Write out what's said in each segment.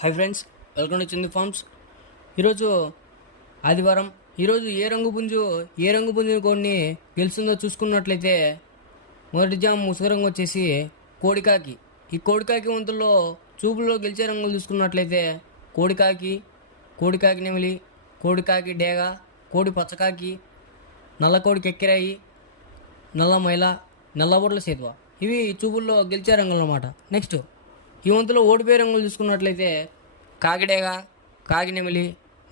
Hi friends, welcome to Chandu farms. ఈరోజు ఆదివారం. ఈరోజు ఏ రంగు పుంజు కోడిని గెలుస్తుందో చూసుకున్నట్లయితే మొదటి జామ్ ముసుగు రంగు వచ్చేసి కోడికాకి. ఈ కోడికాకి వంతుల్లో చూపుల్లో గెలిచే రంగులు చూసుకున్నట్లయితే కోడికాకి నెమిలి, కోడికాకి డేగ, కోడి పచ్చకాకి, నల్ల కోడి కెక్కిరాయి, నల్ల మైల, నల్లబొట్ల సేతువ. ఇవి చూపుల్లో గెలిచే రంగులు అన్నమాట. నెక్స్ట్ ఈ వంతులో ఓడిపోయే రంగులు చూసుకున్నట్లయితే కాకిడేగ, కాకి నెమిలి,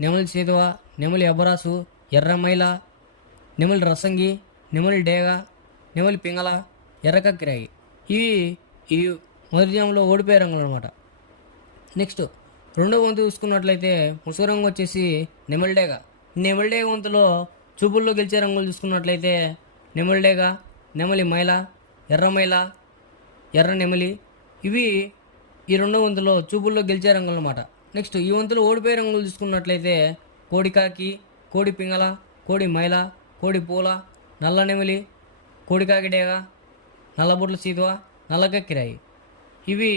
నెమలి సేతువ, నెమలి అబ్బరాసు, ఎర్ర మైల, నెమలి రసంగి, నెమలి డేగ, నెమలి పింగళ, ఎర్ర కక్కిరాయి. ఇవి ఈ మొదటి జాములో ఓడిపోయే రంగులు అనమాట. నెక్స్ట్ రెండవ వంతు చూసుకున్నట్లయితే ముసుగు రంగు వచ్చేసి నెమలిడేగ. నెమలిడేగ వంతులో చూపుల్లో గెలిచే రంగులు చూసుకున్నట్లయితే నెమలిడేగ, నెమలి మైల, ఎర్ర మైల, ఎర్ర నెమలి. ఇవి ఈ రెండో వంతులో చూపుల్లో గెలిచే రంగులు అనమాట. నెక్స్ట్ ఈ వంతులో ఓడిపోయే రంగులు చూసుకున్నట్లయితే కోడికాకి, కోడి పింగళ, కోడి మైల, కోడి పూల, నల్ల నెమలి, కోడికాకి డేగ, నల్లబొట్ల సీతువ, నల్ల కక్కిరాయి. ఇవి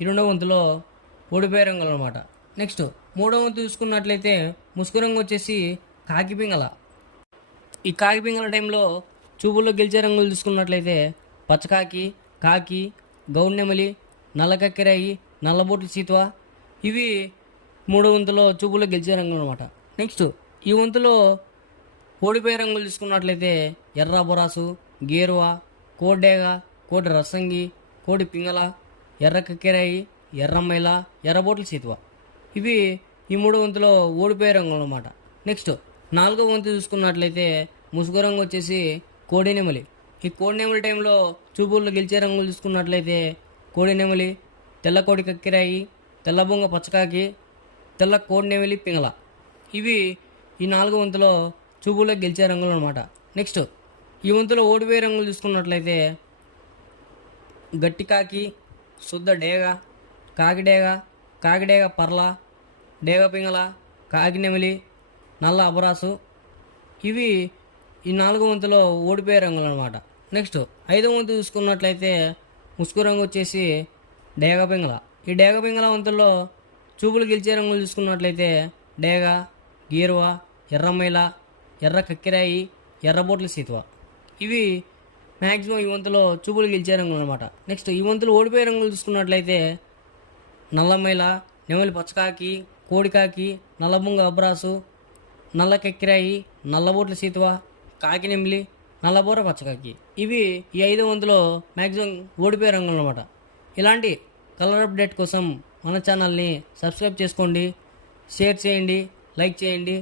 ఈ రెండో వంతులో ఓడిపోయే రంగులు అనమాట. నెక్స్ట్ మూడో వంతు చూసుకున్నట్లయితే ముసుగు రంగు వచ్చేసి కాకి పింగళ. ఈ కాకి పింగళ టైంలో చూపుల్లో గెలిచే రంగులు చూసుకున్నట్లయితే పచ్చకాకి, కాకి, గౌడ్ నెమలి, నల్ల కక్కిరాయి, నల్లబొట్ల సీతువ. ఇవి మూడో వంతులో చూపుల్లో గెలిచే రంగులు అనమాట. నెక్స్ట్ ఈ వంతులో ఓడిపోయే రంగులు చూసుకున్నట్లయితే ఎర్ర బొరాసు, గేరువ, కోడేగ, కోడి రసంగి, కోడి పింగళ, ఎర్ర కక్కిరాయి, ఎర్ర మైల, ఎర్రబొట్ల సీతువ. ఇవి ఈ మూడో వంతులో ఓడిపోయే రంగులు అనమాట. నెక్స్ట్ నాలుగో వంతు చూసుకున్నట్లయితే ముసుగు రంగు వచ్చేసి కోడి నెమలి. ఈ కోడి నెమలి టైంలో చూపుల్లో గెలిచే రంగులు చూసుకున్నట్లయితే కోడి నెమలి, తెల్ల కోడి కక్కిరాయి, తెల్ల బొంగ పచ్చకాకి, తెల్ల కోడి నెమలి పింగళ. ఇవి ఈ నాలుగో వంతులో చూపుల్లో గెలిచే రంగులు అనమాట. నెక్స్ట్ ఈ వంతులో ఓడిపోయే రంగులు చూసుకున్నట్లయితే గట్టి కాకి, శుద్ధ డేగ, కాకిడేగ, కాకిడేగ పర్ల, డేగ పింగళ, కాకి నెమలి, నల్ల అబరాసు. ఇవి ఈ నాలుగో వంతులో ఓడిపోయే రంగులు అనమాట. నెక్స్ట్ ఐదో వంతు చూసుకున్నట్లయితే ముసుగు రంగు వచ్చేసి డేగ పింగళ. ఈ డేగ పింగళ వంతుల్లో చూపులు గెలిచే రంగులు చూసుకున్నట్లయితే డేగ, గీరువ, ఎర్రమైల, ఎర్ర కక్కిరాయి, ఎర్రబొట్ల సీతువ. ఇవి మ్యాక్సిమం ఈ వంతులో చూపులు గెలిచే రంగులు అనమాట. నెక్స్ట్ ఈ వంతులు ఓడిపోయే రంగులు చూసుకున్నట్లయితే నల్లమైల, నెమలి పచ్చకాకి, కోడికాకి, నల్లబొంగ అబ్రాసు, నల్ల కక్కిరాయి, నల్లబొట్ల సీతువ, కాకి నెమిలి, నల్లబోర పచ్చకాకి. ఇవి ఈ ఐదో వంతులో మ్యాక్సిమం ఓడిపోయే రంగులు అనమాట. ఇలాంటి కలర్ అప్డేట్ కోసం మన ఛానల్ని సబ్స్క్రైబ్ చేసుకోండి, షేర్ చేయండి, లైక్ చేయండి.